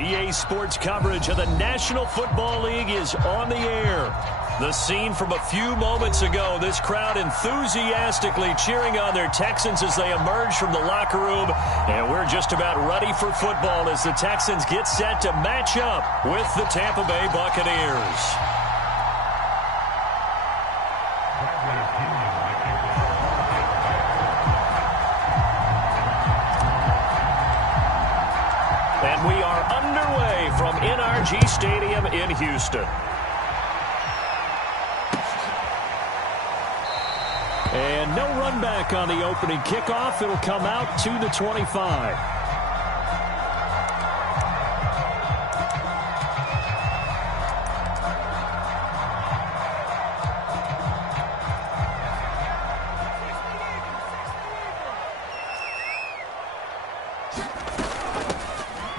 EA Sports coverage of the National Football League is on the air. The scene from a few moments ago, this crowd enthusiastically cheering on their Texans as they emerge from the locker room. And we're just about ready for football as the Texans get set to match up with the Tampa Bay Buccaneers. And we are underway from NRG Stadium in Houston. And no run back on the opening kickoff. It'll come out to the 25.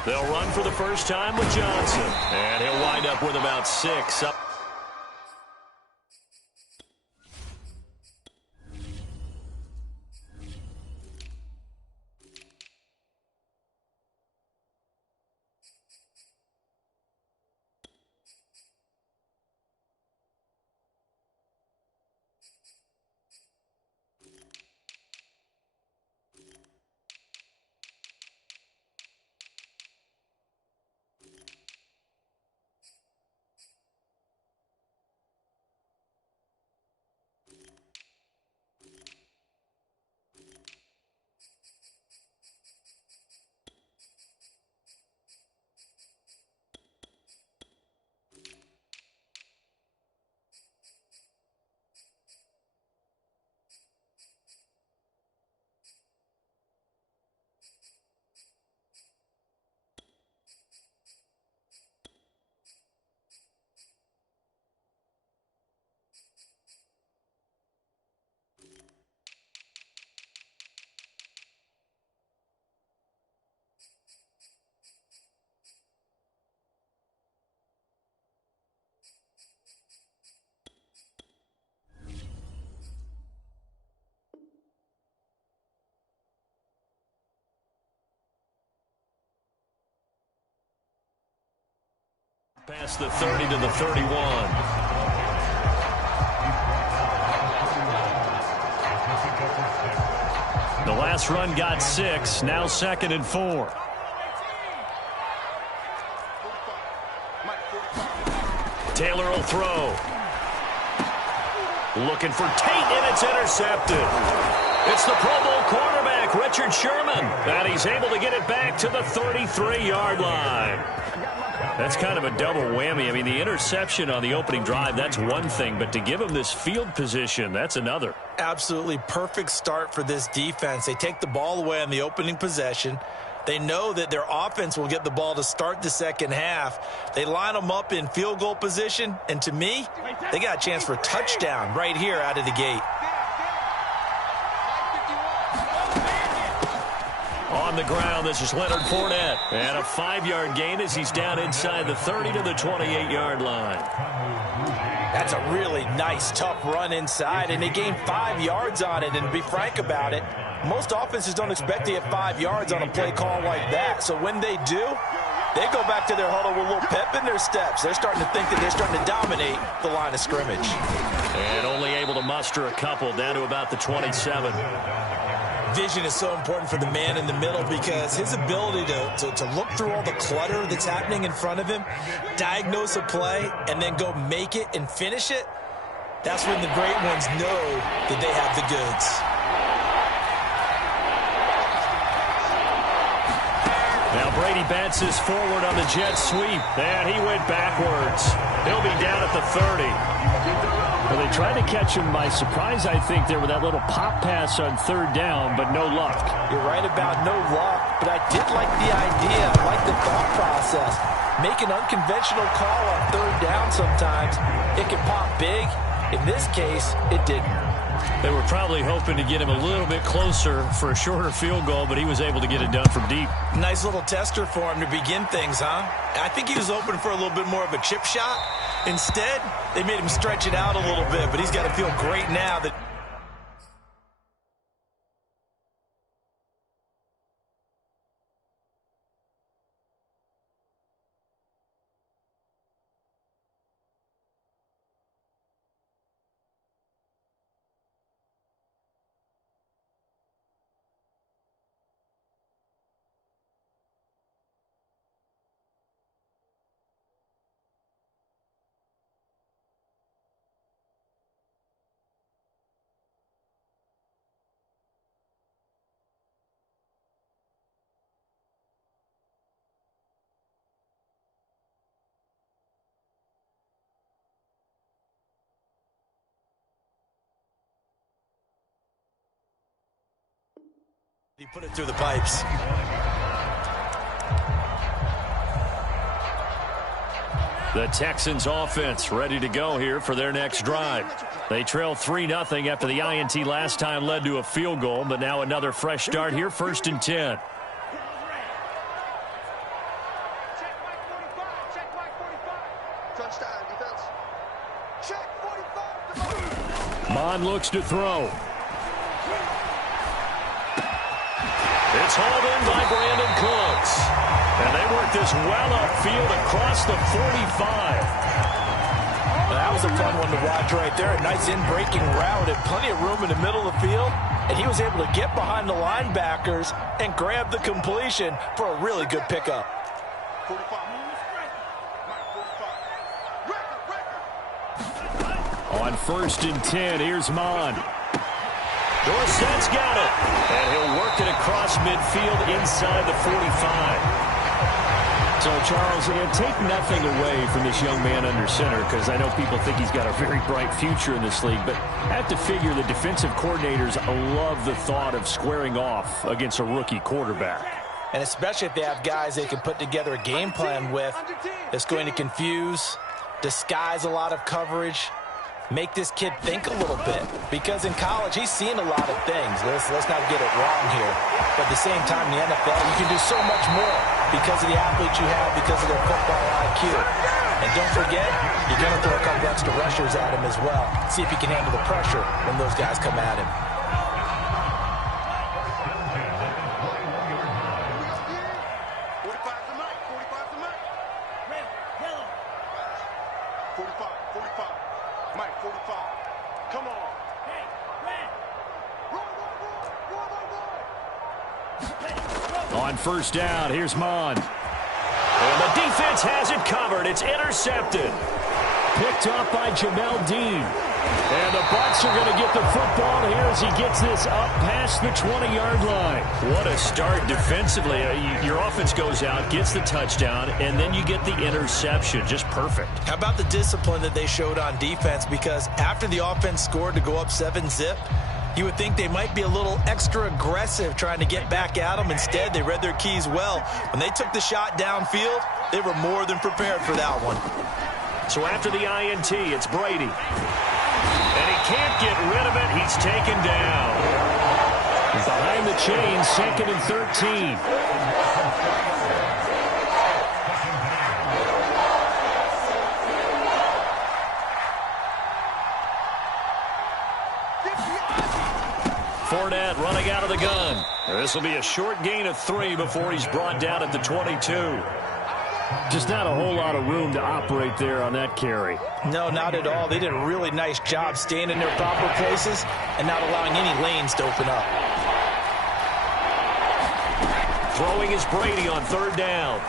They'll run for the first time with Johnson. And he'll wind up with about 6 up. Past the 30 to the 31. The last run got 6. Now 2nd and 4. Taylor will throw. Looking for Tate, and it's intercepted. It's the Pro Bowl quarterback, Richard Sherman, and he's able to get it back to the 33-yard line. That's kind of a double whammy. I mean, the interception on the opening drive, that's one thing, but to give him this field position, that's another. Absolutely perfect start for this defense. They take the ball away on the opening possession. They know that their offense will get the ball to start the second half. They line them up in field goal position, and to me, they got a chance for a touchdown right here out of the gate. On the ground, this is Leonard Fournette. And a 5-yard gain as he's down inside the 30 to the 28-yard line. That's a really nice, tough run inside, and they gained 5 yards on it. And to be frank about it, most offenses don't expect to get 5 yards on a play call like that. So when they do, they go back to their huddle with a little pep in their steps. They're starting to think that they're starting to dominate the line of scrimmage. And only able to muster a couple down to about the 27. Vision is so important for the man in the middle because his ability to look through all the clutter that's happening in front of him, diagnose a play, and then go make it and finish it, that's when the great ones know that they have the goods. Now Brady Batts is forward on the jet sweep, and he went backwards. He'll be down at the 30. Well, they tried to catch him by surprise, I think, there with that little pop pass on 3rd down, but no luck. You're right about no luck, but I did like the idea. I like the thought process. Make an unconventional call on 3rd down sometimes. It can pop big. In this case, it didn't. They were probably hoping to get him a little bit closer for a shorter field goal, but he was able to get it done from deep. Nice little tester for him to begin things, huh? I think he was hoping for a little bit more of a chip shot. Instead, they made him stretch it out a little bit, but he's got to feel great now that He put it through the pipes. The Texans offense ready to go here for their next drive. They trail 3-0 after the INT last time led to a field goal, but now another fresh start here, 1st and 10. Mond looks to throw. It's hauled in by Brandon Cooks. And they work this well upfield across the 45. That was a fun one to watch right there. A nice in-breaking route and plenty of room in the middle of the field. And he was able to get behind the linebackers and grab the completion for a really good pickup. On 1st and 10, here's Mond. Dorsett's got it. And he'll work it across midfield inside the 45. So, Charles, take nothing away from this young man under center, because I know people think he's got a very bright future in this league, but I have to figure the defensive coordinators love the thought of squaring off against a rookie quarterback. And especially if they have guys they can put together a game plan with that's going to confuse, disguise a lot of coverage, make this kid think a little bit. Because in college, he's seen a lot of things. Let's not get it wrong here. But at the same time, in the NFL, you can do so much more because of the athletes you have, because of their football IQ. And don't forget, you're going to throw a couple extra rushers at him as well. See if he can handle the pressure when those guys come at him. On 1st down, here's Mond. And the defense has it covered. It's intercepted. Picked off by Jamel Dean. And the Bucs are going to get the football here as he gets this up past the 20-yard line. What a start defensively. Your offense goes out, gets the touchdown, and then you get the interception. Just perfect. How about the discipline that they showed on defense? Because after the offense scored to go up 7-zip, you would think they might be a little extra aggressive trying to get back at them. Instead, they read their keys well. When they took the shot downfield, they were more than prepared for that one. So after the INT, it's Brady. And he can't get rid of it. He's taken down. Behind the chain, 2nd and 13. Fournette running out of the gun. This will be a short gain of 3 before he's brought down at the 22. Just not a whole lot of room to operate there on that carry. No, not at all. They did a really nice job staying in their proper places and not allowing any lanes to open up. Throwing is Brady on 3rd down.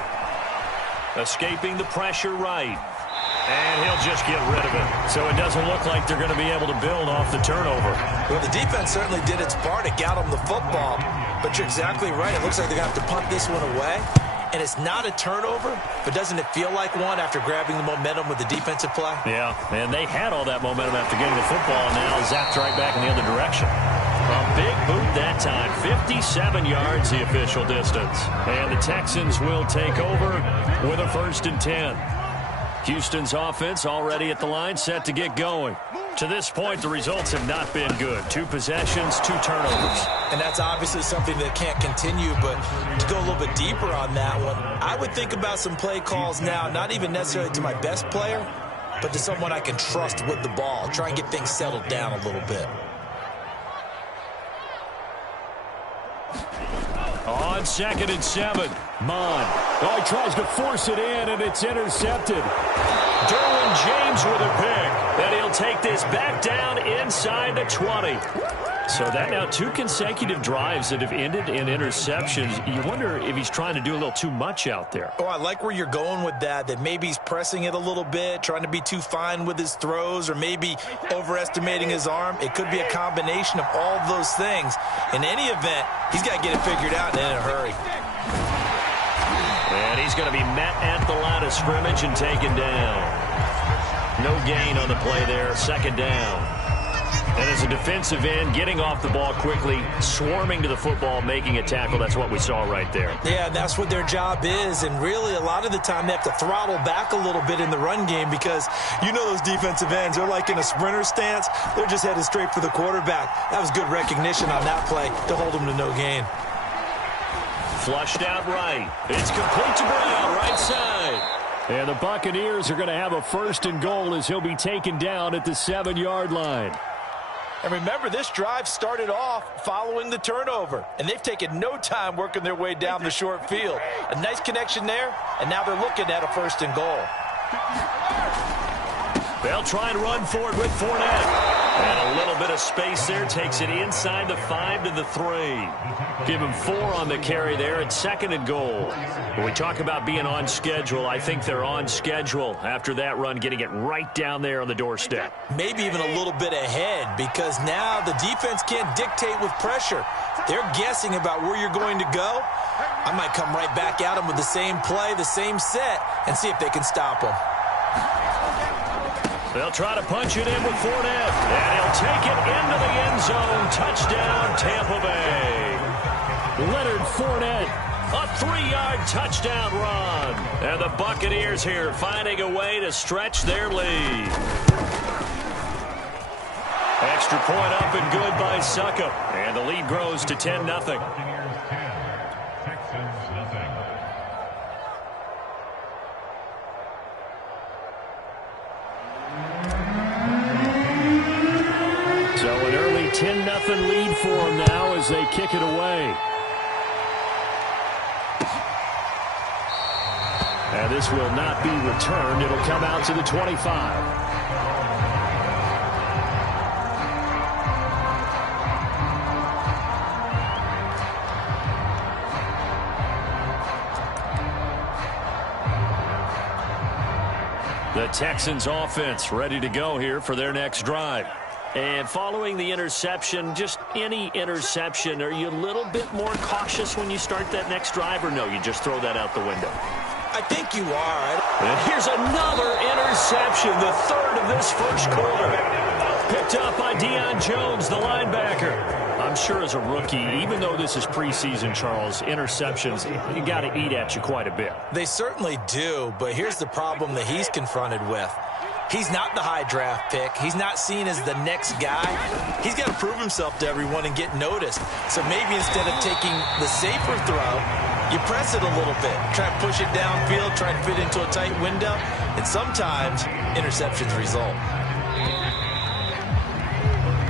Escaping the pressure right. And he'll just get rid of it. So it doesn't look like they're going to be able to build off the turnover. Well, the defense certainly did its part to get them the football. But you're exactly right. It looks like they're going to have to punt this one away. And it's not a turnover, but doesn't it feel like one after grabbing the momentum with the defensive play? Yeah, and they had all that momentum after getting the football, and now zapped right back in the other direction. A big boot that time, 57 yards the official distance. And the Texans will take over with a 1st and 10. Houston's offense already at the line, set to get going. To this point, the results have not been good. 2 possessions, 2 turnovers. And that's obviously something that can't continue, but to go a little bit deeper on that one, I would think about some play calls now, not even necessarily to my best player, but to someone I can trust with the ball. Try and get things settled down a little bit. On 2nd and 7, Mond. Oh, he tries to force it in, and it's intercepted. Derwin James with a pick. And he'll take this back down inside the 20. So that now 2 consecutive drives that have ended in interceptions. You wonder if he's trying to do a little too much out there. Oh, I like where you're going with that maybe he's pressing it a little bit, trying to be too fine with his throws, or maybe overestimating his arm. It could be a combination of all of those things. In any event, he's got to get it figured out and in a hurry. And he's going to be met at the line of scrimmage and taken down. No gain on the play there, 2nd down. And as a defensive end, getting off the ball quickly, swarming to the football, making a tackle, that's what we saw right there. Yeah, that's what their job is. And really, a lot of the time, they have to throttle back a little bit in the run game because you know those defensive ends, they're like in a sprinter stance. They're just headed straight for the quarterback. That was good recognition on that play to hold them to no gain. Flushed out right. It's complete to Brown, right side. And the Buccaneers are going to have a 1st and goal as he'll be taken down at the 7-yard line. And remember, this drive started off following the turnover, and they've taken no time working their way down the short field. A nice connection there, and now they're looking at a 1st and goal. They'll try and run for it with Fournette. And a little bit of space there takes it inside the 5 to the 3. Give him 4 on the carry there at 2nd and goal. When we talk about being on schedule, I think they're on schedule after that run, getting it right down there on the doorstep. Maybe even a little bit ahead because now the defense can't dictate with pressure. They're guessing about where you're going to go. I might come right back at them with the same play, the same set, and see if they can stop them. They'll try to punch it in with Fournette, and he'll take it into the end zone. Touchdown, Tampa Bay. Leonard Fournette, a 3-yard touchdown run. And the Buccaneers here finding a way to stretch their lead. Extra point up and good by Succop, and the lead grows to 10-0. So an early 10-0 lead for them now as they kick it away. And this will not be returned. It'll come out to the 25. The Texans offense ready to go here for their next drive. And following the interception, just any interception, are you a little bit more cautious when you start that next drive, or no, you just throw that out the window? I think you are. And here's another interception, the 3rd of this first quarter. Picked up by Deion Jones, the linebacker. I'm sure as a rookie, even though this is preseason, Charles, interceptions, you got to eat at you quite a bit. They certainly do, but here's the problem that he's confronted with. He's not the high draft pick. He's not seen as the next guy. He's got to prove himself to everyone and get noticed. So maybe instead of taking the safer throw, you press it a little bit. Try to push it downfield, try to fit into a tight window, and sometimes interceptions result.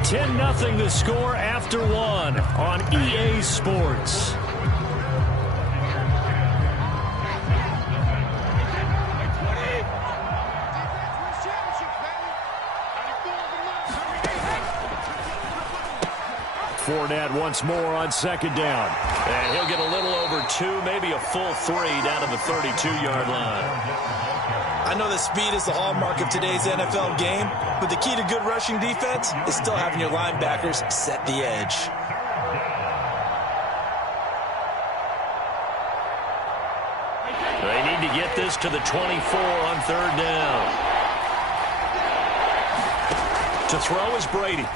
10-0 the score after 1 on EA Sports. Fournette once more on 2nd down. And he'll get a little over 2, maybe a full 3 down to the 32-yard line. I know that speed is the hallmark of today's NFL game, but the key to good rushing defense is still having your linebackers set the edge. They need to get this to the 24 on 3rd down. To throw is Brady.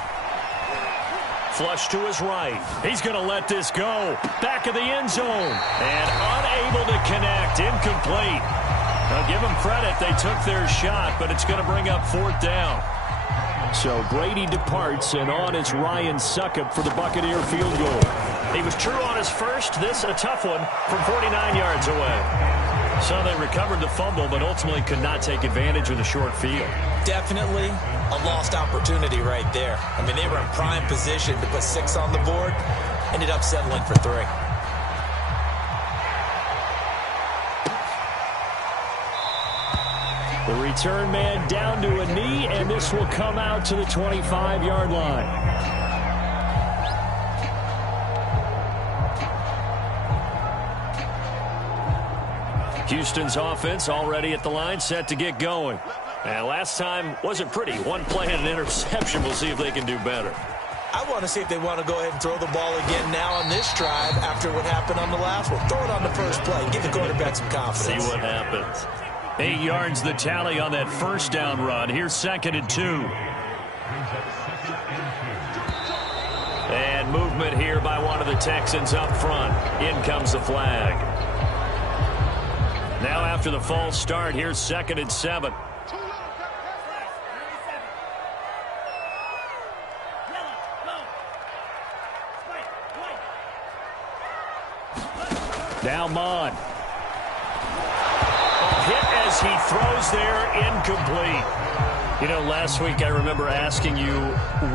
Flush to his right. He's going to let this go. Back of the end zone. And unable to connect. Incomplete. Now give them credit. They took their shot, but it's going to bring up 4th down. So Brady departs, and on is Ryan Succop for the Buccaneer field goal. He was true on his first. This a tough one from 49 yards away. So they recovered the fumble, but ultimately could not take advantage of the short field. Definitely a lost opportunity right there. I mean, they were in prime position to put 6 on the board. Ended up settling for 3. The return man down to a knee, and this will come out to the 25-yard line. Houston's offense already at the line, set to get going. And last time wasn't pretty. One play and an interception. We'll see if they can do better. I want to see if they want to go ahead and throw the ball again now on this drive after what happened on the last one. Throw it on the first play. Give the quarterback some confidence. See what happens. 8 yards the tally on that first down run. Here's 2nd and 2. And movement here by one of the Texans up front. In comes the flag. Now after the false start, here's 2nd and 7. Now Mon. Hit as he throws there, incomplete. You know, last week I remember asking you,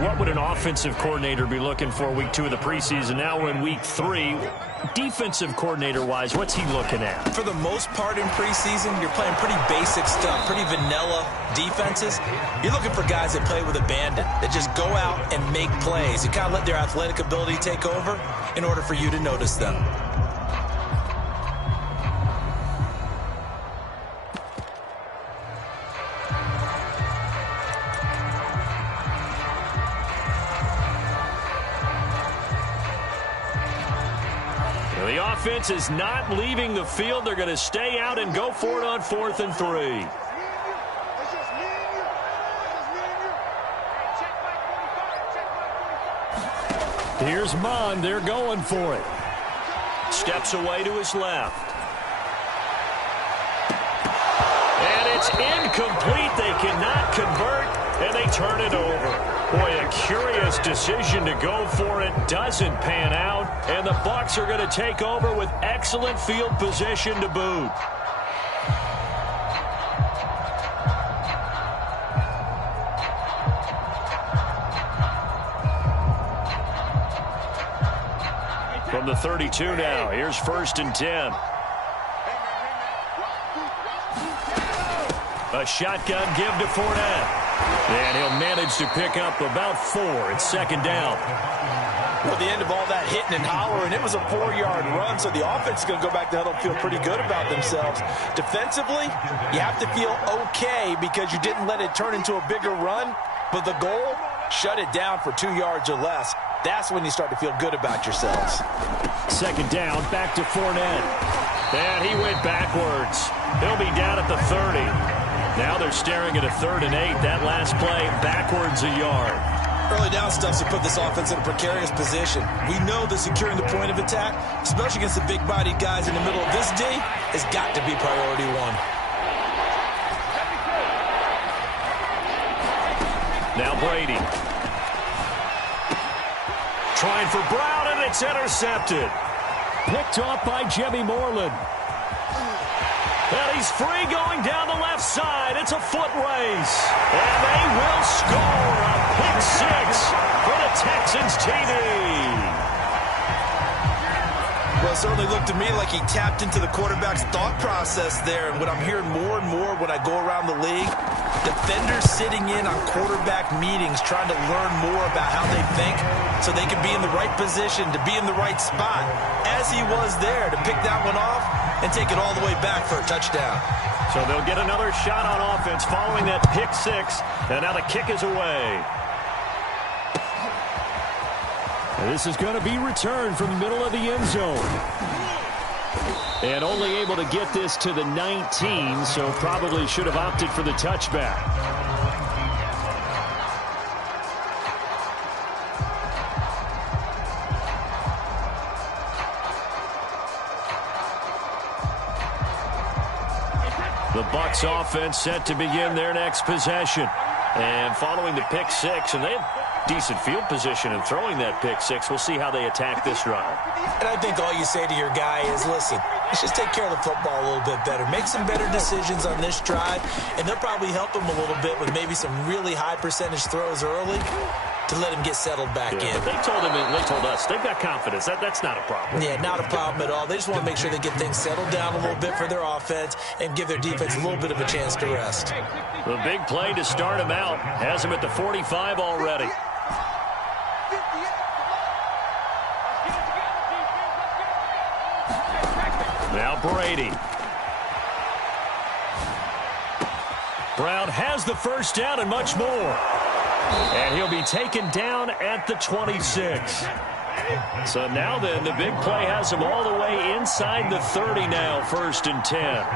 what would an offensive coordinator be looking for week 2 of the preseason? Now we're in week 3. Defensive coordinator-wise, what's he looking at? For the most part in preseason, you're playing pretty basic stuff, pretty vanilla defenses. You're looking for guys that play with abandon, that just go out and make plays. You kind of let their athletic ability take over in order for you to notice them. The offense is not leaving the field. They're going to stay out and go for it on 4th and 3. Here's Mon. They're going for it. Steps away to his left. And it's incomplete. They cannot convert, and they turn it over. Boy, a curious decision to go for it. Doesn't pan out. And the Bucs are going to take over with excellent field position to boot. From the 32 now, here's 1st and 10. A shotgun give to Fournette. And he'll manage to pick up about 4. It's 2nd down. Well, the end of all that hitting and hollering, it was a 4-yard run, so the offense is going to go back to huddle and feel pretty good about themselves. Defensively, you have to feel okay because you didn't let it turn into a bigger run, but the goal, shut it down for 2 yards or less. That's when you start to feel good about yourselves. 2nd down, back to Fournette. And he went backwards. He'll be down at the 30. Now they're staring at a 3rd and 8. That last play, backwards a yard. Early down stuff's to put this offense in a precarious position. We know that securing the point of attack, especially against the big-bodied guys in the middle of this day, has got to be priority 1. Now Brady. Trying for Brown, and it's intercepted. Picked off by Jimmy Moreland. And he's free going down the left side. It's a foot race. And they will score a pick 6 for the Texans TD. Well, it certainly looked to me like he tapped into the quarterback's thought process there. And what I'm hearing more and more when I go around the league, defenders sitting in on quarterback meetings trying to learn more about how they think so they can be in the right position to be in the right spot, as he was there to pick that one off and take it all the way back for a touchdown. So they'll get another shot on offense following that pick 6, and now the kick is away. And this is going to be returned from the middle of the end zone. And only able to get this to the 19, so probably should have opted for the touchback. The Bucs offense set to begin their next possession. And following the pick 6, and they have decent field position in throwing that pick 6. We'll see how they attack this drive. And I think all you say to your guy is, listen, let's just take care of the football a little bit better. Make some better decisions on this drive, and they'll probably help him a little bit with maybe some really high percentage throws early to let him get settled back in. But they told him, and they told us, they've got confidence. That's not a problem. Yeah, not a problem at all. They just want to make sure they get things settled down a little bit for their offense and give their defense a little bit of a chance to rest. The big play to start him out has him at the 45 already. Now Brady. Brown has the first down and much more. And he'll be taken down at the 26. So now then, the big play has him all the way inside the 30 now, 1st and 10.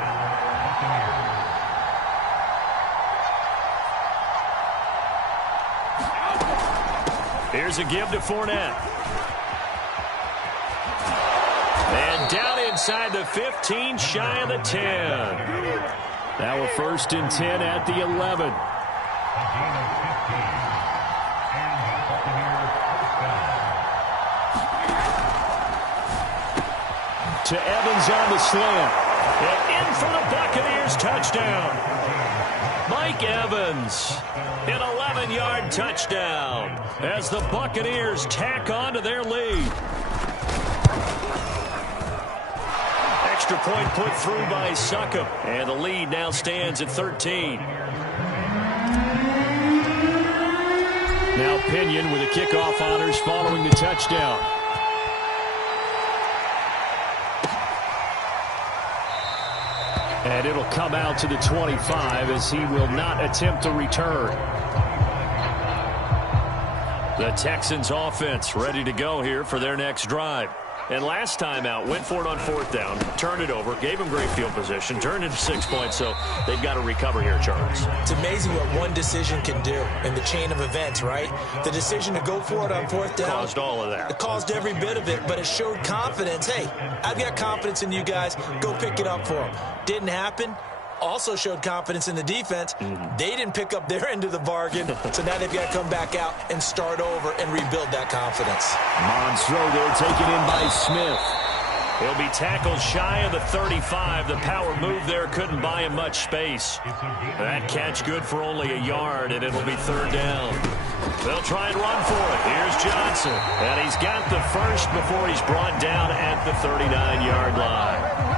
Here's a give to Fournette. inside the 15, shy of the 10. Now a 1st and 10 at the 11. To Evans on the slant. And in for the Buccaneers touchdown. Mike Evans, an 11-yard touchdown as the Buccaneers tack on to their lead. Extra point put through by Succop, and the lead now stands at 13. Now Pinion with the kickoff honors following the touchdown. And it'll come out to the 25 as he will not attempt a return. The Texans offense ready to go here for their next drive. And last time out, went for it on 4th down, turned it over, gave him great field position, turned into 6 points, so they've got to recover here, Charles. It's amazing what one decision can do in the chain of events, right? The decision to go for it on 4th down. Caused all of that. It caused every bit of it, but it showed confidence. Hey, I've got confidence in you guys. Go pick it up for them. Didn't happen. Also showed confidence in the defense. They didn't pick up their end of the bargain, so now they've got to come back out and start over and rebuild that confidence. Monstro there taken in by Smith. He'll be tackled shy of the 35. The power move there couldn't buy him much space. That catch good for only a yard, and it'll be 3rd down. They'll try and run for it. Here's Johnson, and he's got the first before he's brought down at the 39-yard line.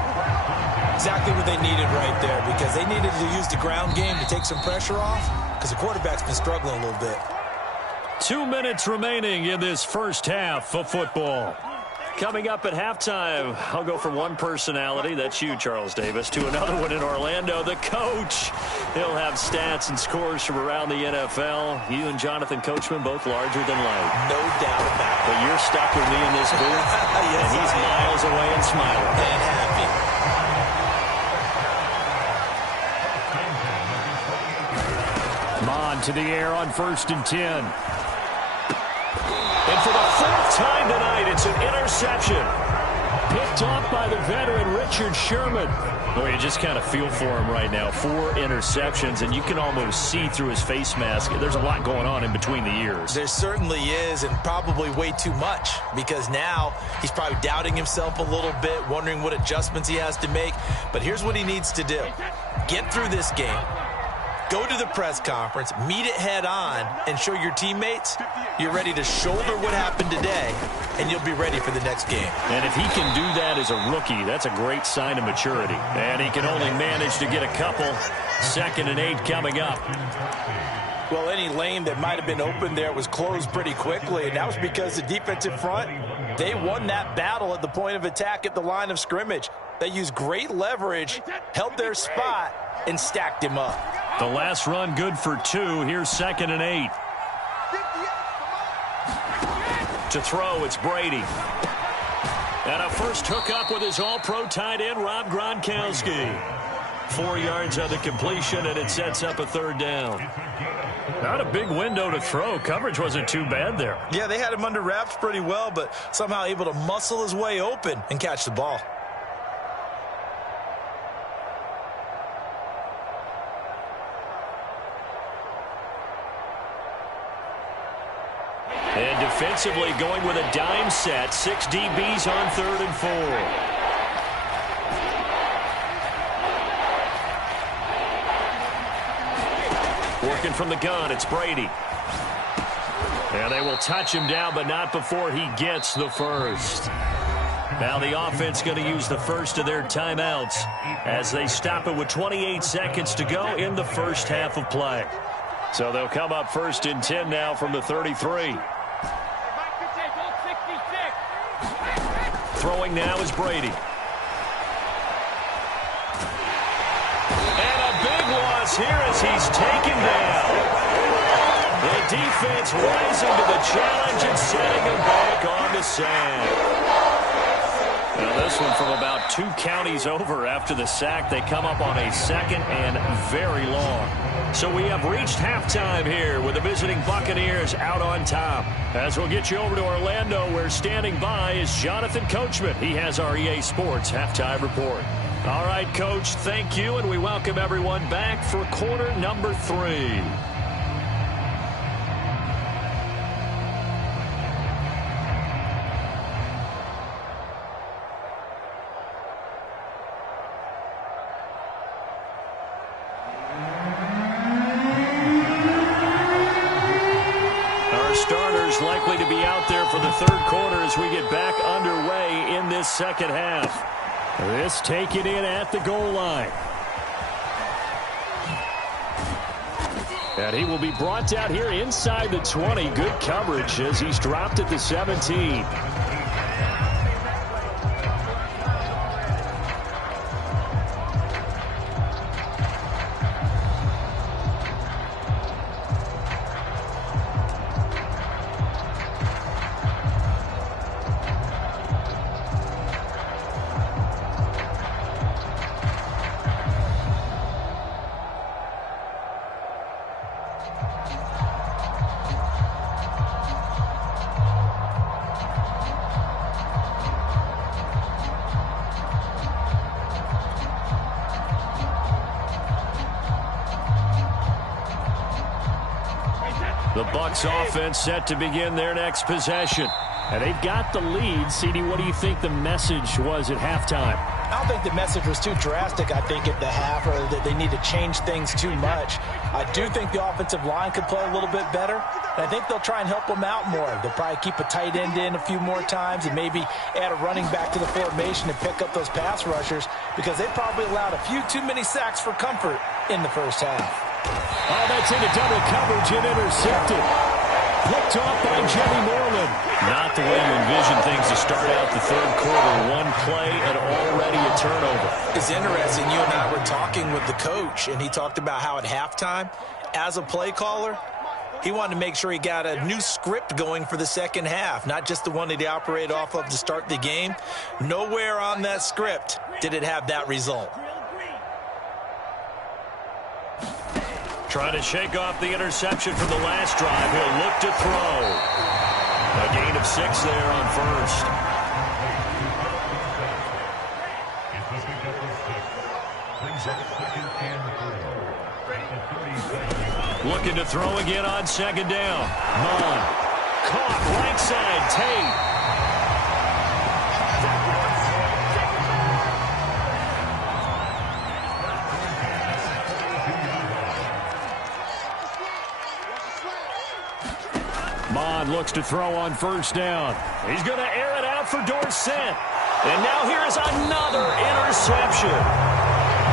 Exactly what they needed right there, because they needed to use the ground game to take some pressure off, because the quarterback's been struggling a little bit. 2 minutes remaining in this first half of football. Coming up at halftime, I'll go from one personality, that's you, Charles Davis, to another one in Orlando, the coach. He'll have stats and scores from around the NFL. You and Jonathan Coachman both larger than life. No doubt about it. But you're stuck with me in this booth, yes, and he's miles away and smiling. And happy. Mon to the air on 1st and 10. And for the 4th time tonight, it's an interception. Picked off by the veteran Richard Sherman. Boy, you just kind of feel for him right now. 4 interceptions, and you can almost see through his face mask. There's a lot going on in between the ears. There certainly is, and probably way too much, because now he's probably doubting himself a little bit, wondering what adjustments he has to make. But here's what he needs to do. Get through this game. Go to the press conference, meet it head on, and show your teammates you're ready to shoulder what happened today, and you'll be ready for the next game. And if he can do that as a rookie, that's a great sign of maturity. And he can only manage to get a couple. 2nd and 8 coming up. Well, any lane that might have been open there was closed pretty quickly, and that was because the defensive front, they won that battle at the point of attack at the line of scrimmage. They used great leverage, held their spot, and stacked him up. The last run good for 2. Here's 2nd and 8. To throw, it's Brady. And a first hookup with his all-pro tight end, Rob Gronkowski. 4 yards on the completion, and it sets up a 3rd down. Not a big window to throw. Coverage wasn't too bad there. Yeah, they had him under wraps pretty well, but somehow able to muscle his way open and catch the ball. And defensively going with a dime set. 6 DBs on 3rd and 4. Working from the gun, it's Brady. And they will touch him down, but not before he gets the first. Now the offense going to use the first of their timeouts as they stop it with 28 seconds to go in the first half of play. So they'll come up 1st and 10 now from the 33. Throwing now is Brady. And a big loss here as he's taken down. The defense rising to the challenge and setting him back on the sand. Well, this one from about 2 counties over after the sack. They come up on a 2nd and very long. So we have reached halftime here with the visiting Buccaneers out on top. As we'll get you over to Orlando, where standing by is Jonathan Coachman. He has our EA Sports halftime report. All right, Coach, thank you, and we welcome everyone back for quarter number 3. Starters likely to be out there for the 3rd quarter as we get back underway in this 2nd half. This taken in at the goal line. And he will be brought down here inside the 20. Good coverage as he's dropped at the 17. The Bucs offense set to begin their next possession. And they've got the lead. CD, what do you think the message was at halftime? I don't think the message was too drastic, I think, at the half, or that they need to change things too much. I do think the offensive line could play a little bit better. And I think they'll try and help them out more. They'll probably keep a tight end in a few more times and maybe add a running back to the formation and pick up those pass rushers, because they probably allowed a few too many sacks for comfort in the first half. Oh, that's into double coverage and intercepted. Picked off by Jimmy Moreland. Not the way you envision things to start out the 3rd quarter. One play and already a turnover. It's interesting. You and I were talking with the coach, and he talked about how at halftime, as a play caller, he wanted to make sure he got a new script going for the 2nd half, not just the one that he operated off of to start the game. Nowhere on that script did it have that result. Trying to shake off the interception from the last drive. He'll look to throw. A gain of 6 there on 1st. Looking to throw again on 2nd down. Mond. Caught right side. Tate. Mond looks to throw on 1st down. He's going to air it out for Dorsett. And now here is another interception.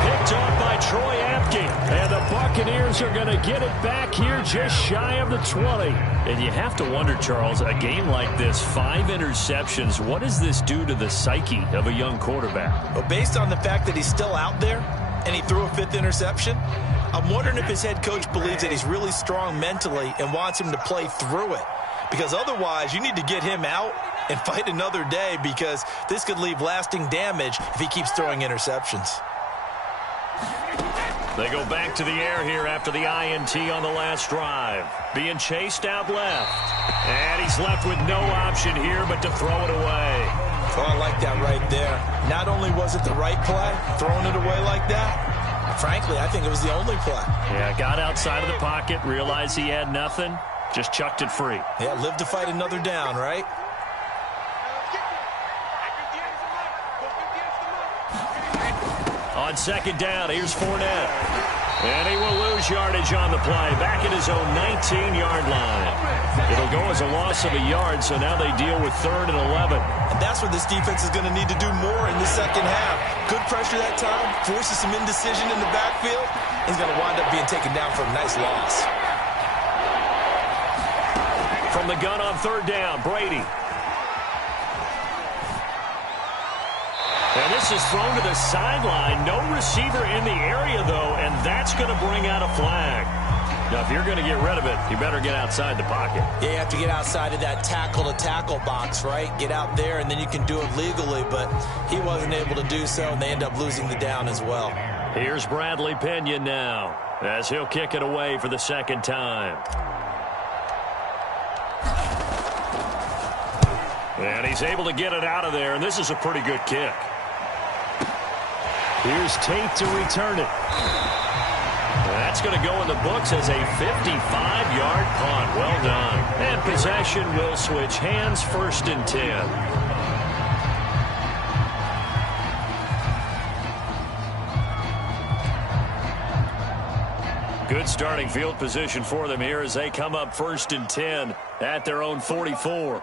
Picked off by Troy Apke. And the Buccaneers are going to get it back here just shy of the 20. And you have to wonder, Charles, a game like this, 5 interceptions, what does this do to the psyche of a young quarterback? Well, based on the fact that he's still out there and he threw a 5th interception, I'm wondering if his head coach believes that he's really strong mentally and wants him to play through it. Because otherwise, you need to get him out and fight another day, because this could leave lasting damage if he keeps throwing interceptions. They go back to the air here after the INT on the last drive. Being chased out left. And he's left with no option here but to throw it away. Oh, I like that right there. Not only was it the right play, throwing it away like that, frankly, I think it was the only play. Yeah, got outside of the pocket, realized he had nothing, just chucked it free. Yeah, live to fight another down, right? On 2nd down, here's Fournette. And he will lose yardage on the play, back at his own 19-yard line. It'll go as a loss of a yard, so now they deal with 3rd and 11. And that's what this defense is going to need to do more in the 2nd half. Good pressure that time, forces some indecision in the backfield. He's going to wind up being taken down for a nice loss. From the gun on 3rd down, Brady. And this is thrown to the sideline. No receiver in the area, though, and that's going to bring out a flag. Now, if you're going to get rid of it, you better get outside the pocket. Yeah, you have to get outside of that tackle-to-tackle box, right? Get out there, and then you can do it legally, but he wasn't able to do so, and they end up losing the down as well. Here's Bradley Pinion now, as he'll kick it away for the second time. And he's able to get it out of there, and this is a pretty good kick. Here's Tate to return it. That's going to go in the books as a 55-yard punt. Well done. And possession will switch hands, 1st and 10. Good starting field position for them here as they come up 1st and 10 at their own 44.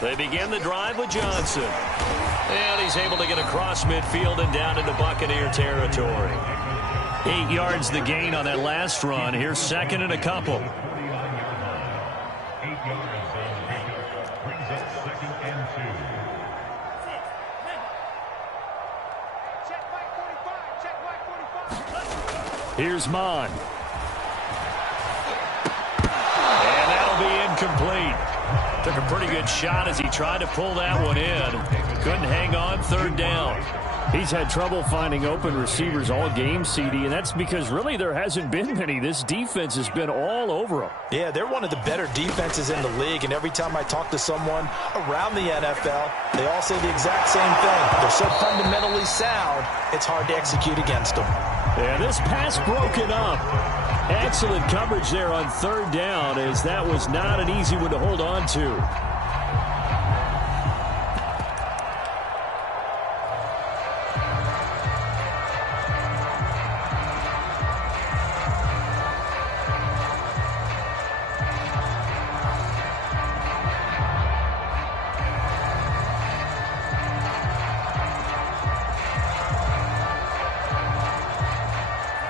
They begin the drive with Johnson. And he's able to get across midfield and down into Buccaneer territory. 8 yards the gain on that last run. Here's 2nd and a couple. Here's Mon. And that'll be incomplete. Took a pretty good shot as he tried to pull that one in. Couldn't hang on, 3rd down. He's had trouble finding open receivers all game, CD, and that's because really there hasn't been many. This defense has been all over him. Yeah, they're one of the better defenses in the league, and every time I talk to someone around the NFL, they all say the exact same thing. They're so fundamentally sound, it's hard to execute against them. And this pass broken up. Excellent coverage there on 3rd down, as that was not an easy one to hold on to.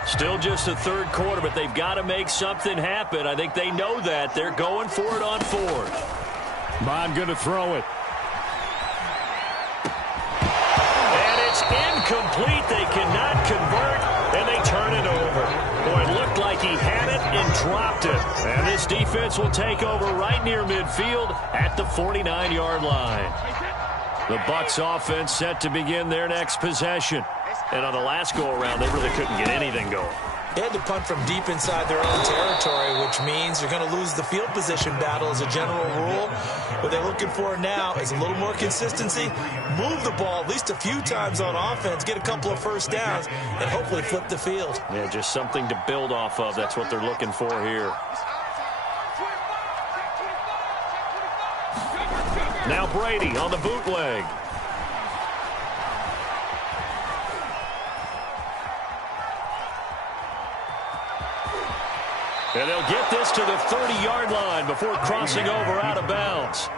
Still just the 3rd quarter, but they've got to make something happen. I think they know that. They're going for it on 4th. Mon going to throw it. And it's incomplete. They cannot convert, and they turn it over. Boy, it looked like he had it and dropped it. And this defense will take over right near midfield at the 49-yard line. The Bucs offense set to begin their next possession. And on the last go-around, they really couldn't get anything going. They had to punt from deep inside their own territory, which means they're going to lose the field position battle as a general rule. What they're looking for now is a little more consistency, move the ball at least a few times on offense, get a couple of 1st downs, and hopefully flip the field. Yeah, just something to build off of. That's what they're looking for here. Now Brady on the bootleg. And they'll get this to the 30-yard line before crossing over out of bounds.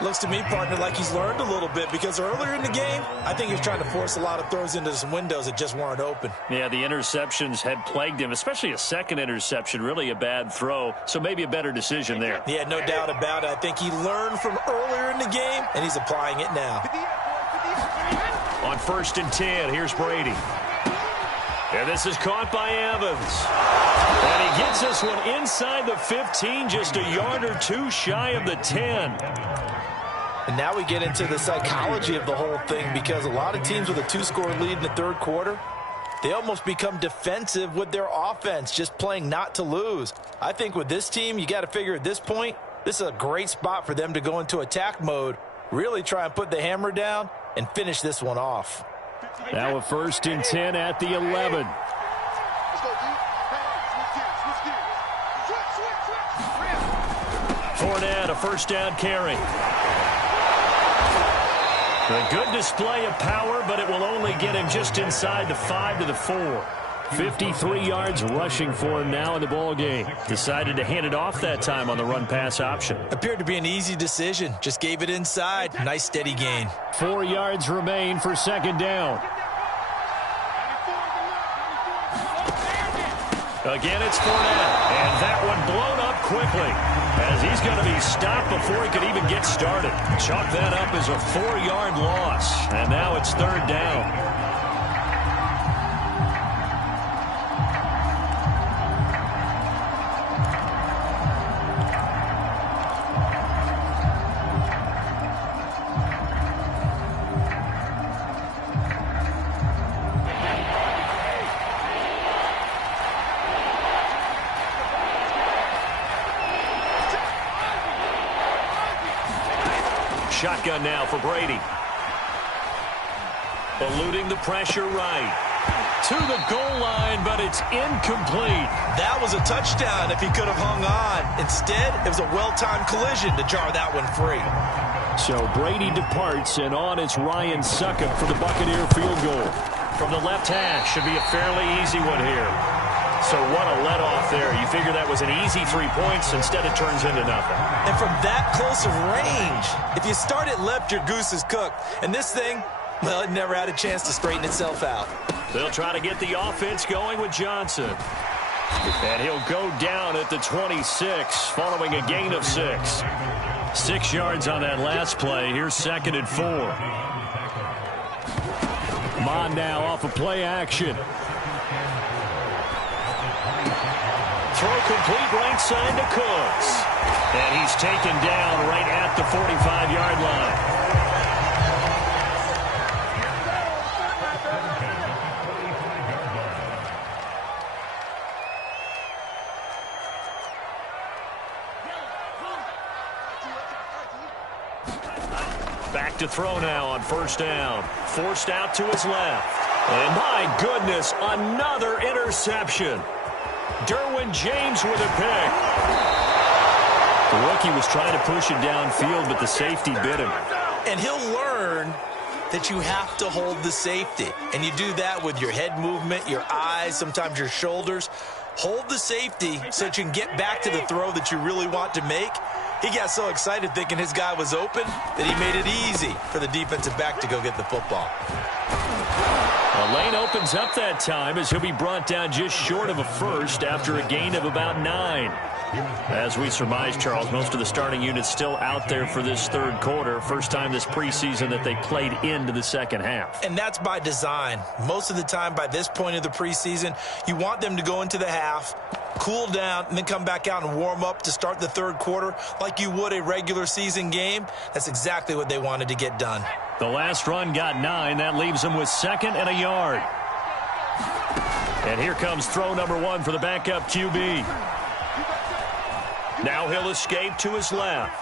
Looks to me, partner, like he's learned a little bit, because earlier in the game, I think he was trying to force a lot of throws into some windows that just weren't open. Yeah, the interceptions had plagued him, especially a 2nd interception, really a bad throw, so maybe a better decision there. Yeah, no doubt about it. I think he learned from earlier in the game, and he's applying it now. On 1st and 10, here's Brady. And this is caught by Evans. And he gets this one inside the 15, just a yard or 2 shy of the 10. And now we get into the psychology of the whole thing, because a lot of teams with a 2-score lead in the 3rd quarter, they almost become defensive with their offense, just playing not to lose. I think with this team, you got to figure at this point, this is a great spot for them to go into attack mode, really try and put the hammer down and finish this one off. Now a 1st and 10 at the 11. Fournette, a 1st down carry. A good display of power, but it will only get him just inside the 5 to the 4. 53 yards rushing for him now in the ball game. Decided to hand it off that time on the run-pass option. Appeared to be an easy decision. Just gave it inside. Nice steady gain. 4 yards remain for 2nd down. Again, it's Fournette. And that one blown up quickly, as he's going to be stopped before he could even get started. Chalk that up as a 4-yard loss. And now it's 3rd down. Shotgun now for Brady. Eluding the pressure right. To the goal line, but it's incomplete. That was a touchdown if he could have hung on. Instead, it was a well-timed collision to jar that one free. So Brady departs, and on it's Ryan Succop for the Buccaneer field goal. From the left hash, should be a fairly easy one here. So what a let-off there. You figure that was an easy 3 points. Instead, it turns into nothing. And from that close of range, if you start it left, your goose is cooked. And this thing, well, it never had a chance to straighten itself out. They'll try to get the offense going with Johnson. And he'll go down at the 26, following a gain of 6. 6 yards on that last play. Here's 2nd and 4. Mond now off of play action. Throw complete right side to Cooks. And he's taken down right at the 45-yard line. Back to throw now on 1st down. Forced out to his left. And my goodness, another interception. Derwin James with a pick. The rookie was trying to push it downfield, but the safety bit him. And he'll learn that you have to hold the safety. And you do that with your head movement, your eyes, sometimes your shoulders. Hold the safety so that you can get back to the throw that you really want to make. He got so excited thinking his guy was open that he made it easy for the defensive back to go get the football. A lane opens up that time as he'll be brought down just short of a first after a gain of about 9. As we surmise, Charles, most of the starting units still out there for this 3rd quarter. First time this preseason that they played into the 2nd half. And that's by design. Most of the time by this point of the preseason, you want them to go into the half, cool down, and then come back out and warm up to start the 3rd quarter like you would a regular season game. That's exactly what they wanted to get done. The last run got 9. That leaves them with 2nd and a yard. And here comes throw number 1 for the backup QB. Now he'll escape to his left.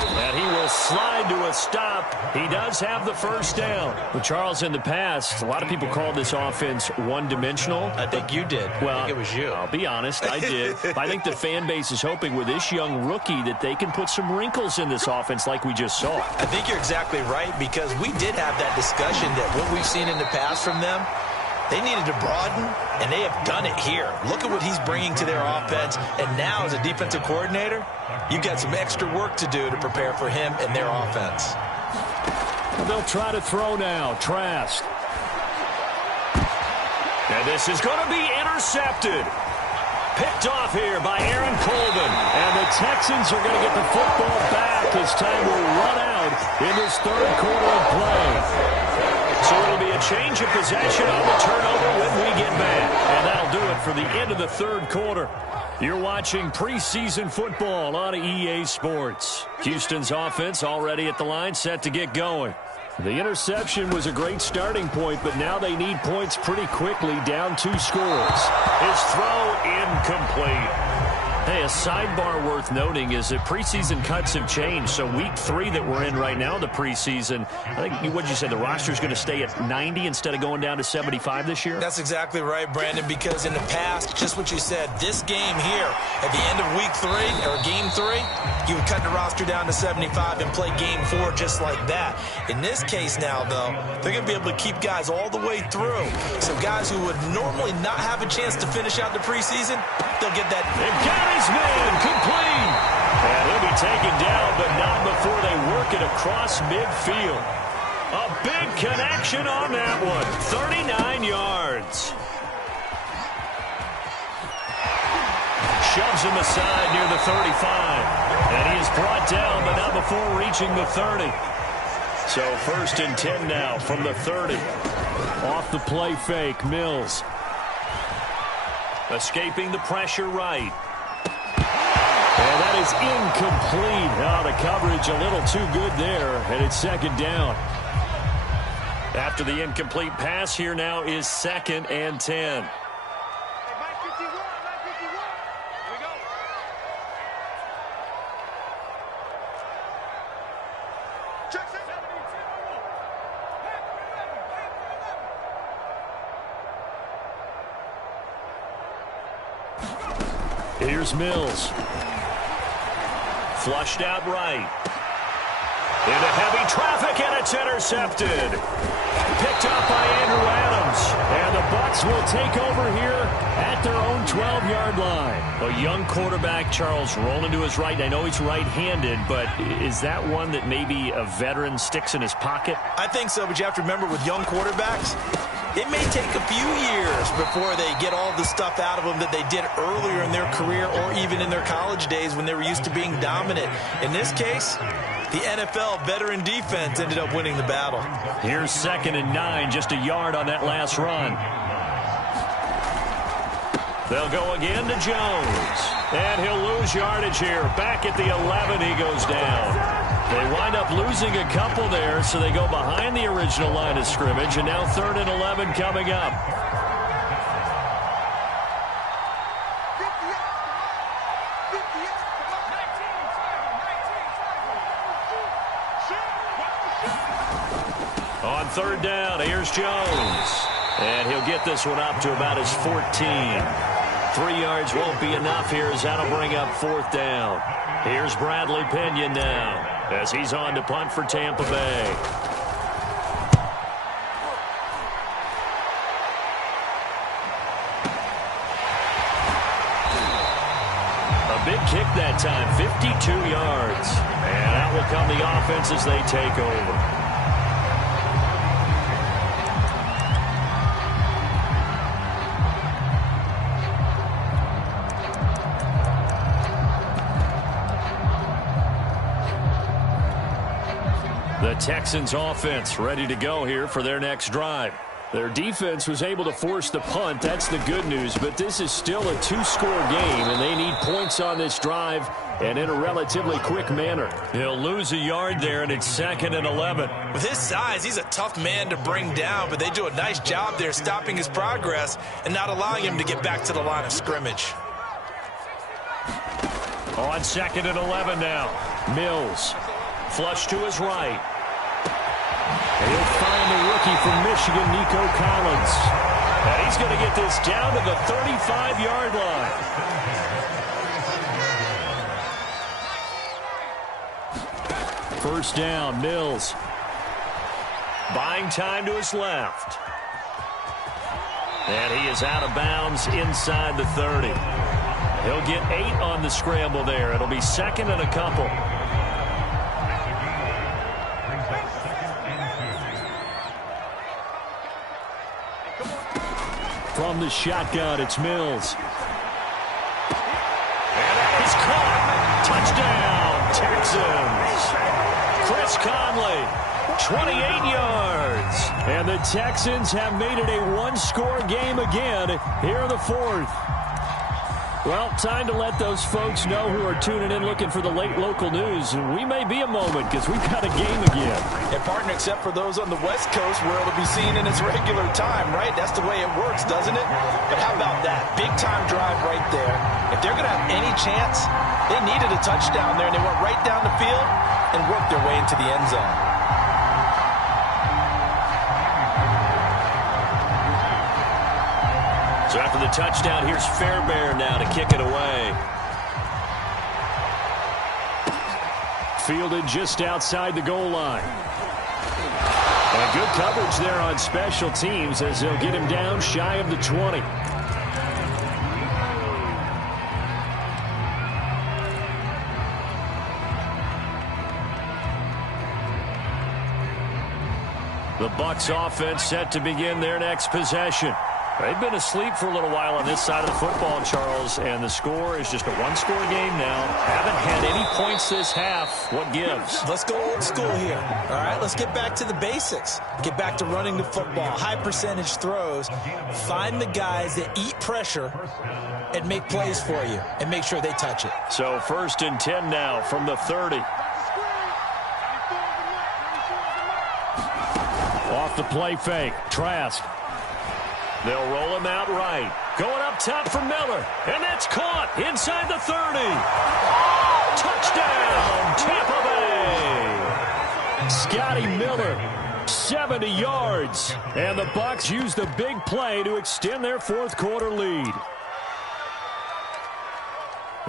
And he will slide to a stop. He does have the 1st down. Well, Charles, in the past, a lot of people called this offense one-dimensional. I think you did. Well, I think it was you. I'll be honest, I did. I think the fan base is hoping with this young rookie that they can put some wrinkles in this offense like we just saw. I think you're exactly right, because we did have that discussion that what we've seen in the past from them, they needed to broaden, and they have done it here. Look at what he's bringing to their offense, and now as a defensive coordinator, you've got some extra work to do to prepare for him and their offense. They'll try to throw now. Trask. And this is going to be intercepted. Picked off here by Aaron Colvin. And the Texans are going to get the football back as time will run out in this 3rd quarter of play. So it'll be a change of possession on the turnover when we get back. And that'll do it for the end of the 3rd quarter. You're watching preseason football on EA Sports. Houston's offense already at the line, set to get going. The interception was a great starting point, but now they need points pretty quickly, down 2 scores. His throw incomplete. Hey, a sidebar worth noting is that preseason cuts have changed. So week 3 that we're in right now, the preseason, I think, what did you say, the roster's going to stay at 90 instead of going down to 75 this year? That's exactly right, Brandon, because in the past, just what you said, this game here, at the end of week 3, or game 3, you would cut the roster down to 75 and play game 4 just like that. In this case now, though, they're going to be able to keep guys all the way through. So guys who would normally not have a chance to finish out the preseason, they'll get that. They've got his man complete. And he'll be taken down, but not before they work it across midfield. A big connection on that one. 39 yards. Shoves him aside near the 35. And he is brought down, but not before reaching the 30. So 1st and 10 now from the 30. Off the play fake, Mills. Escaping the pressure right. And that is incomplete. Oh, the coverage a little too good there, and it's 2nd down. After the incomplete pass, here now is 2nd and 10. Here's Mills. Flushed out right. Into heavy traffic, and it's intercepted. Picked up by Andrew Adams. And the Bucs will take over here at their own 12-yard line. A young quarterback, Charles, rolling to his right. I know he's right-handed, but is that one that maybe a veteran sticks in his pocket? I think so, but you have to remember with young quarterbacks, it may take a few years before they get all the stuff out of them that they did earlier in their career or even in their college days when they were used to being dominant. In this case, the NFL veteran defense ended up winning the battle. Here's 2nd and 9, just a yard on that last run. They'll go again to Jones. And he'll lose yardage here. Back at the 11, he goes down. They wind up losing a couple there, so they go behind the original line of scrimmage, and now 3rd and 11 coming up. On 3rd down, here's Jones. And he'll get this one up to about his 14. 3 yards won't be enough here as that'll bring up 4th down. Here's Bradley Pinion now as he's on to punt for Tampa Bay. A big kick that time, 52 yards. And out will come the offense as they take over. The Texans offense ready to go here for their next drive. Their defense was able to force the punt. That's the good news, but this is still a 2-score game, and they need points on this drive and in a relatively quick manner. He'll lose a yard there, and it's 2nd and 11. With his size, he's a tough man to bring down, but they do a nice job there stopping his progress and not allowing him to get back to the line of scrimmage. On 2nd and 11 now. Mills. Flush to his right. And he'll find the rookie from Michigan, Nico Collins. And he's going to get this down to the 35-yard line. First down, Mills. Buying time to his left. And he is out of bounds inside the 30. He'll get 8 on the scramble there. It'll be 2nd and a couple. From the shotgun, it's Mills. And that is caught. Touchdown, Texans. Chris Conley, 28 yards. And the Texans have made it a 1-score game again here in the 4th. Well, time to let those folks know who are tuning in looking for the late local news. We may be a moment because we've got a game again. And partner, except for those on the West Coast where it'll be seen in its regular time, right? That's the way it works, doesn't it? But how about that? Big time drive right there. If they're going to have any chance, they needed a touchdown there, and they went right down the field and worked their way into the end zone. So after the touchdown, here's Fairbairn now to kick it away. Fielded just outside the goal line. And good coverage there on special teams as they'll get him down shy of the 20. The Bucs offense set to begin their next possession. They've been asleep for a little while on this side of the football, Charles, and the score is just a 1-score game now. Haven't had any points this half. What gives? Let's go old school here. All right, let's get back to the basics. Get back to running the football, high percentage throws. Find the guys that eat pressure and make plays for you and make sure they touch it. So 1st and 10 now from the 30. Off the play fake, Trask. They'll roll him out right. Going up top for Miller. And that's caught inside the 30. Touchdown, Tampa Bay. Scotty Miller, 70 yards. And the Bucs use the big play to extend their 4th quarter lead.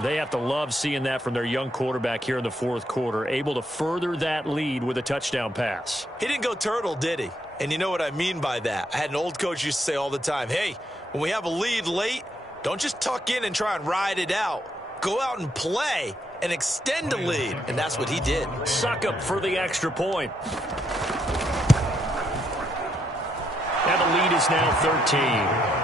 They have to love seeing that from their young quarterback here in the fourth quarter, able to further that lead with a touchdown pass. He didn't go turtle, did he? And you know what I mean by that. I had an old coach used to say all the time, hey, when we have a lead late, don't just tuck in and try and ride it out. Go out and play and extend the lead. And that's what he did. Succop for the extra point. And the lead is now 13.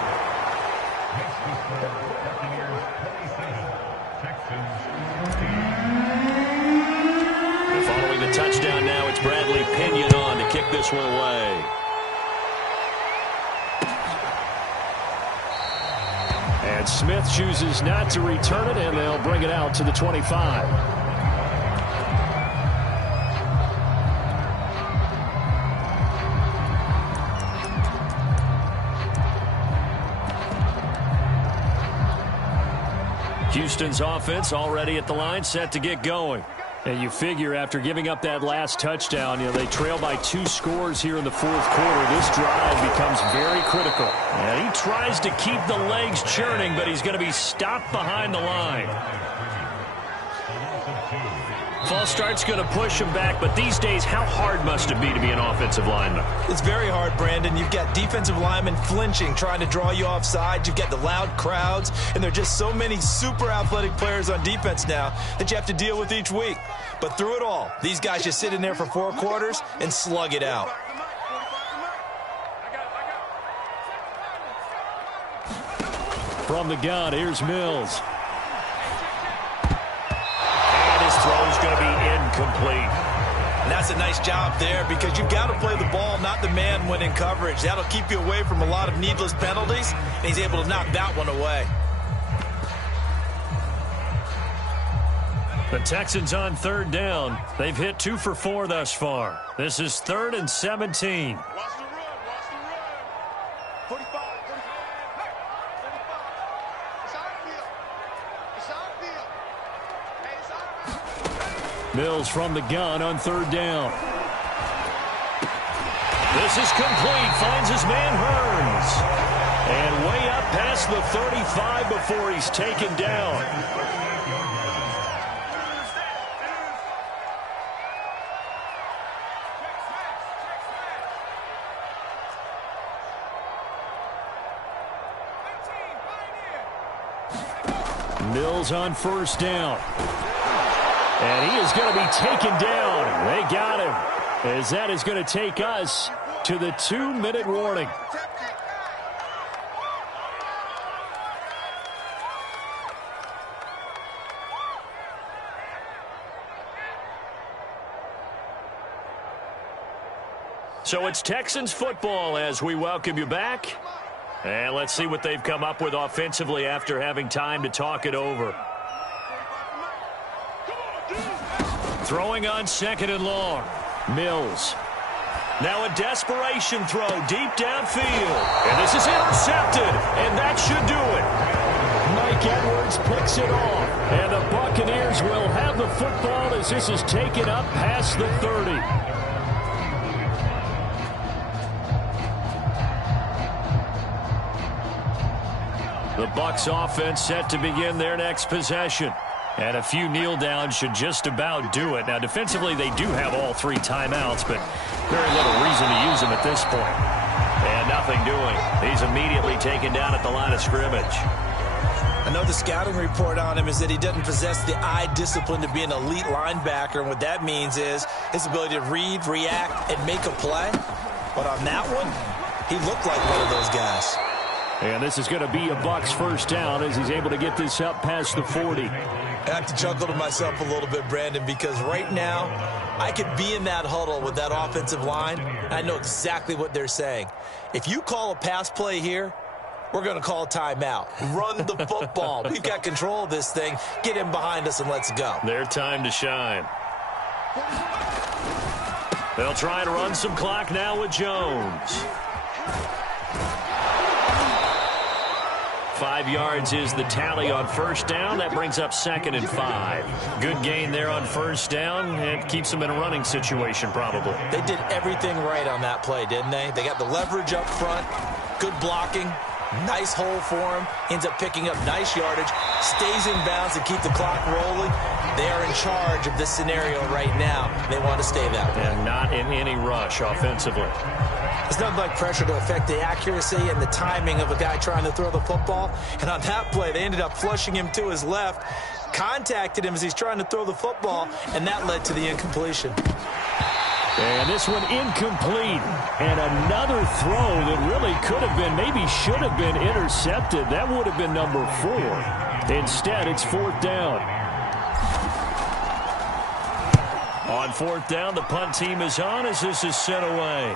Following the touchdown now, it's Bradley Pinion on to kick this one away. And Smith chooses not to return it, and they'll bring it out to the 25. Houston's offense already at the line, set to get going. And you figure after giving up that last touchdown, they trail by 2 scores here in the fourth quarter. This drive becomes very critical. And he tries to keep the legs churning, but he's going to be stopped behind the line. False start's going to push him back, but these days, how hard must it be to be an offensive lineman? It's very hard, Brandon. You've got defensive linemen flinching, trying to draw you offside. You've got the loud crowds, and there are just so many super athletic players on defense now that you have to deal with each week. But through it all, these guys just sit in there for 4 quarters and slug it out. From the gun, here's Mills. Throw's going to be incomplete. And that's a nice job there because you've got to play the ball, not the man when in coverage. That'll keep you away from a lot of needless penalties, and he's able to knock that one away. The Texans on 3rd down. They've hit 2 for 4 thus far. This is 3rd and 17. Watch the run. 45, 45. It's out of field. It's out of field. Hey, it's out of field. Mills from the gun on 3rd down. This is complete. Finds his man Hearns. And way up past the 35 before he's taken down. Mills on 1st down. And he is going to be taken down. They got him. As that is going to take us to the 2-minute warning. So it's Texans football as we welcome you back. And let's see what they've come up with offensively after having time to talk it over. Throwing on 2nd and long. Mills. Now a desperation throw deep downfield. And this is intercepted. And that should do it. Mike Edwards picks it off. And the Buccaneers will have the football as this is taken up past the 30. The Bucs offense set to begin their next possession. And a few kneel downs should just about do it. Now, defensively, they do have all 3 timeouts, but very little reason to use them at this point. And nothing doing. He's immediately taken down at the line of scrimmage. I know the scouting report on him is that he doesn't possess the eye discipline to be an elite linebacker, and what that means is his ability to read, react, and make a play. But on that one, he looked like one of those guys. And this is going to be a Bucs 1st down as he's able to get this up past the 40. I have to chuckle to myself a little bit, Brandon, because right now I could be in that huddle with that offensive line. I know exactly what they're saying. If you call a pass play here, we're going to call a timeout. Run the football. We've got control of this thing. Get him behind us and let's go. Their time to shine. They'll try and run some clock now with Jones. 5 yards is the tally on 1st down. That brings up 2nd and 5. Good gain there on 1st down. It keeps them in a running situation probably. They did everything right on that play, didn't they? They got the leverage up front, good blocking, Nice hole for him. Ends up picking up nice yardage. Stays in bounds to keep the clock rolling. They are in charge of this scenario right now. They want to stay that way. And not in any rush offensively. It's nothing like pressure to affect the accuracy and the timing of a guy trying to throw the football. And on that play, they ended up flushing him to his left, contacted him as he's trying to throw the football, and that led to the incompletion. And this one incomplete. And another throw that really could have been, maybe should have been intercepted. That would have been number 4. Instead, it's 4th down. On 4th down, the punt team is on as this is sent away.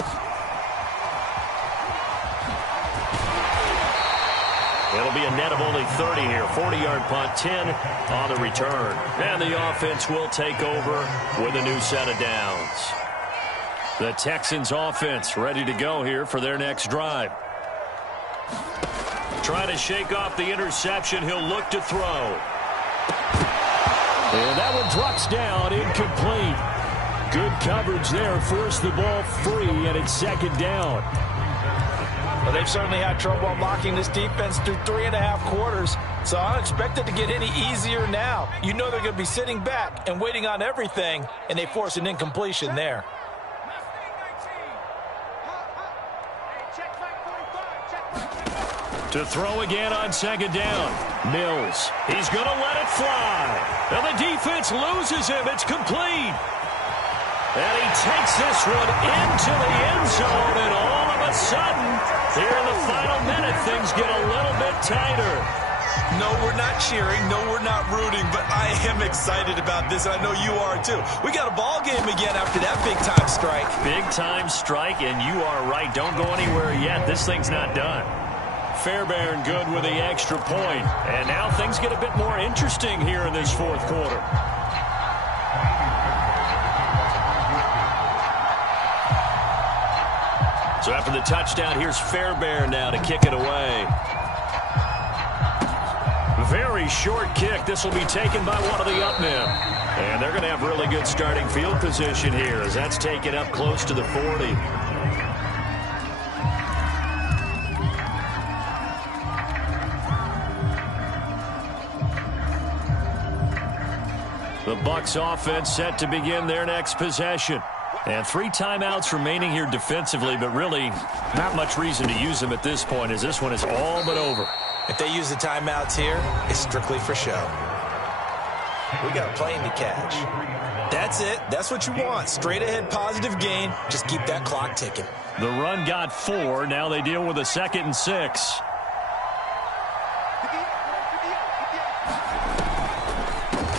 It'll be a net of only 30 here. 40-yard punt, 10 on the return. And the offense will take over with a new set of downs. The Texans offense ready to go here for their next drive. Trying to shake off the interception. He'll look to throw. And that one drops down, incomplete. Good coverage there. Forced the ball free, and it's 2nd down. Well, they've certainly had trouble unlocking this defense through 3.5 quarters, so I don't expect it to get any easier now. You know they're going to be sitting back and waiting on everything, and they force an incompletion there. To throw again on 2nd down. Mills. He's going to let it fly. And the defense loses him. It's complete. And he takes this one into the end zone, and all of a sudden, here in the final minute, things get a little bit tighter. No, we're not cheering. No, we're not rooting, but I am excited about this, and I know you are too. We got a ball game again after that big-time strike. Big-time strike, and you are right. Don't go anywhere yet. This thing's not done. Fairbairn good with the extra point. And now things get a bit more interesting here in this 4th quarter. So after the touchdown, here's Fairbairn now to kick it away. Very short kick. This will be taken by one of the up men. And they're going to have really good starting field position here as that's taken up close to the 40. The Bucs offense set to begin their next possession. And 3 timeouts remaining here defensively, but really not much reason to use them at this point as this one is all but over. If they use the timeouts here, it's strictly for show. We got a plane to catch. That's it. That's what you want. Straight ahead positive gain. Just keep that clock ticking. The run got 4. Now they deal with a 2nd and 6.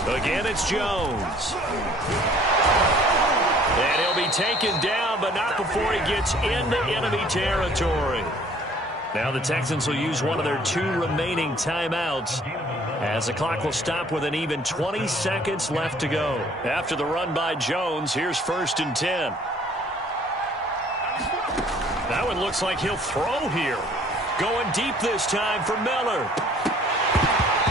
Again, it's Jones. And he'll be taken down, but not before he gets into enemy territory. Now the Texans will use one of their 2 remaining timeouts as the clock will stop with an even 20 seconds left to go. After the run by Jones, here's 1st and 10. That one looks like he'll throw here. Going deep this time for Miller.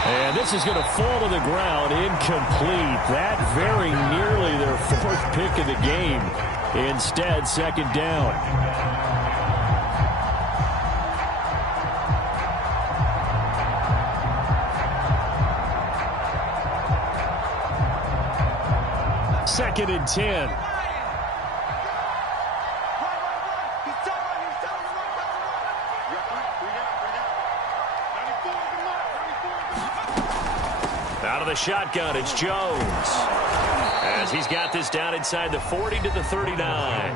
And this is going to fall to the ground, incomplete. That very nearly their 4th pick of the game. Instead, 2nd down. Second and 10. Out of the shotgun, it's Jones. As he's got this down inside the 40 to the 39.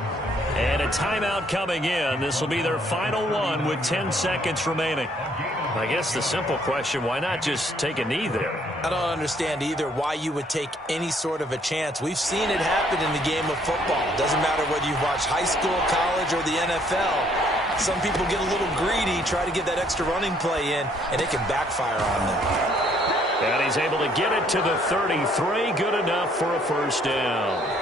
And a timeout coming in. This will be their final one with 10 seconds remaining. I guess the simple question, why not just take a knee there? I don't understand either why you would take any sort of a chance. We've seen it happen in the game of football. Doesn't matter whether you watch high school, college, or the NFL. Some people get a little greedy, try to get that extra running play in, and it can backfire on them. And he's able to get it to the 33. Good enough for a 1st down.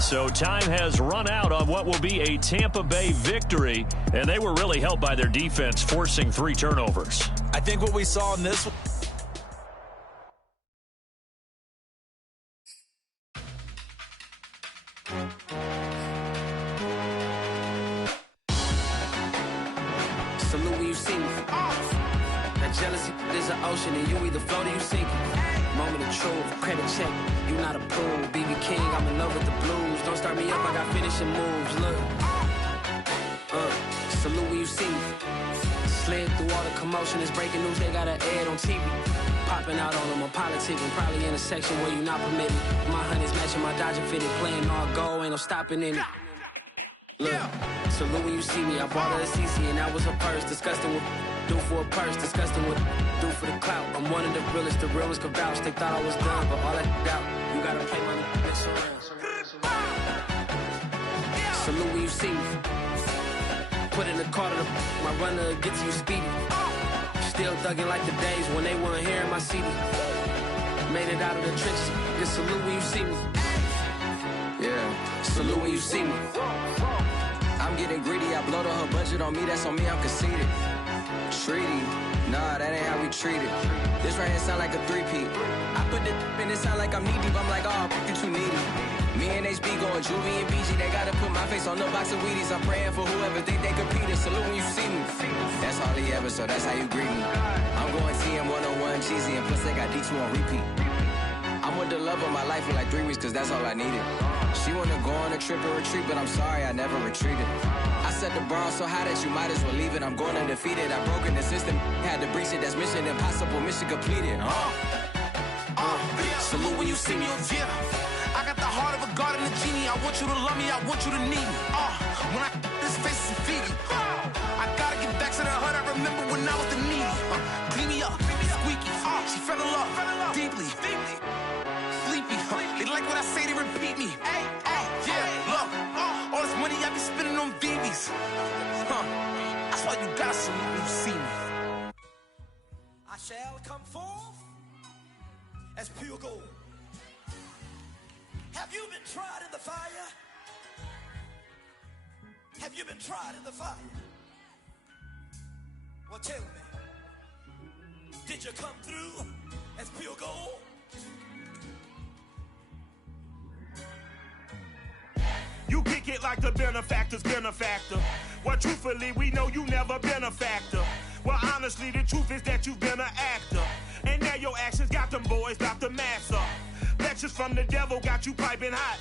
So time has run out on what will be a Tampa Bay victory, and they were really helped by their defense forcing 3 turnovers. I think what we saw in this one. see me. That jealousy is an ocean, and you either float or you sink it. Moment of truth, credit check, you not approved. BB King, I'm in love with the blues. Don't start me up, I got finishing moves. Look, salute when you see me. Slid through all the commotion, it's breaking news, they got an ad on TV. Popping out on them, I'm politicking, probably in a section where you not permitted. My honey's matching my Dodger fitted, playing all go, ain't no stopping in it. Look, salute when you see me, I bought her a CC and that was her purse. Disgusting with do for a purse, disgusting with do for the clout. I'm one of the realest could vouch. They thought I was done, but all that out, you gotta play my mix around. Salute when you see me. Put in the car to my runner, get to you speedy. Still thugging like the days when they weren't hearing my CD. Made it out of the trenches. Just salute when you see me. Yeah, salute when you see me. I'm getting greedy, I blow to her budget on me, that's on me, I'm conceited. Treaty, nah, that ain't how we treat it. This right here sound like a three-peat. I put the in it sound like I'm knee-deep, I'm like, oh, you too needy. Me and HB going Juvie and BG, they gotta put my face on the box of Wheaties. I'm praying for whoever think they competed. Salute when you see me. That's all he ever, so that's how you greet me. I'm going TM 101 cheesy, and plus they got D2 on repeat. I'm with the love of my life for like 3 weeks, cause that's all I needed. She wanna go on a trip and retreat, but I'm sorry, I never retreated. I set the bar so high that you might as well leave it. I'm going undefeated, I've broken the system, had to breach it, that's mission impossible, mission completed. Salute when you see me, oh yeah. I got the heart of a god and a genie. I want you to love me, I want you to need me. When I this face is Fiji. I gotta get back to the hood, I remember when I was the needy. Clean me up, squeaky. She fell in love, deeply. Sleepy, they like what I say, they repeat me. Yeah, look, all this money I be spending on BBs. That's why you gotta salute when you see me. I shall come forth as pure gold. Have you been tried in the fire? Have you been tried in the fire? Well, tell me, did you come through as pure gold? You kick it like the benefactor's benefactor. Well, truthfully, we know you never been a factor. Well, honestly, the truth is that you've been an actor. And now your actions got them boys, got the mass up. Lectures from the devil got you piping hot.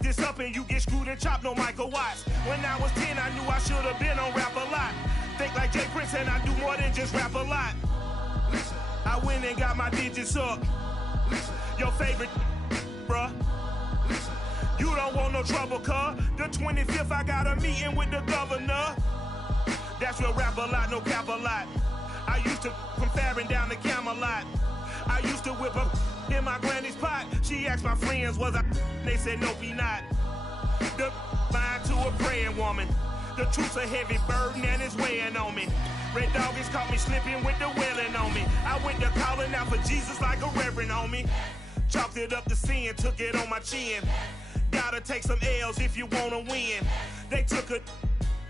This up and you get screwed and chopped, no Michael Watts. When I was 10, I knew I should have been on Rap a Lot. Think like Jay Prince and I do more than just rap a lot. I went and got my digits up. Your favorite, bruh. You don't want no trouble, cuz. The 25th, I got a meeting with the governor. That's real rap a lot, no cap a lot. I used to from Farron down to Camelot. I used to whip up in my granny's pot. She asked my friends, was I? They said, nope, he not. The line to a praying woman. The truth's a heavy burden and it's weighing on me. Red Doggies caught me slipping with the wailing on me. I went to calling out for Jesus like a reverend on me. Chalked it up to sin, took it on my chin. Gotta take some L's if you wanna win. They took a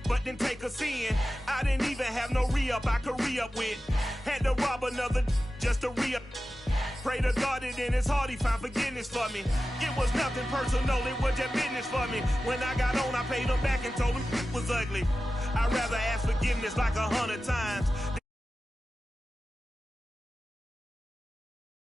but didn't take us in. I didn't even have no re-up I could re-up with. Had to rob another just to re-up. Pray to God that in his heart he found forgiveness for me. It was nothing personal, it was just business for me. When I got on, I paid him back and told him it was ugly. I'd rather ask forgiveness like 100 times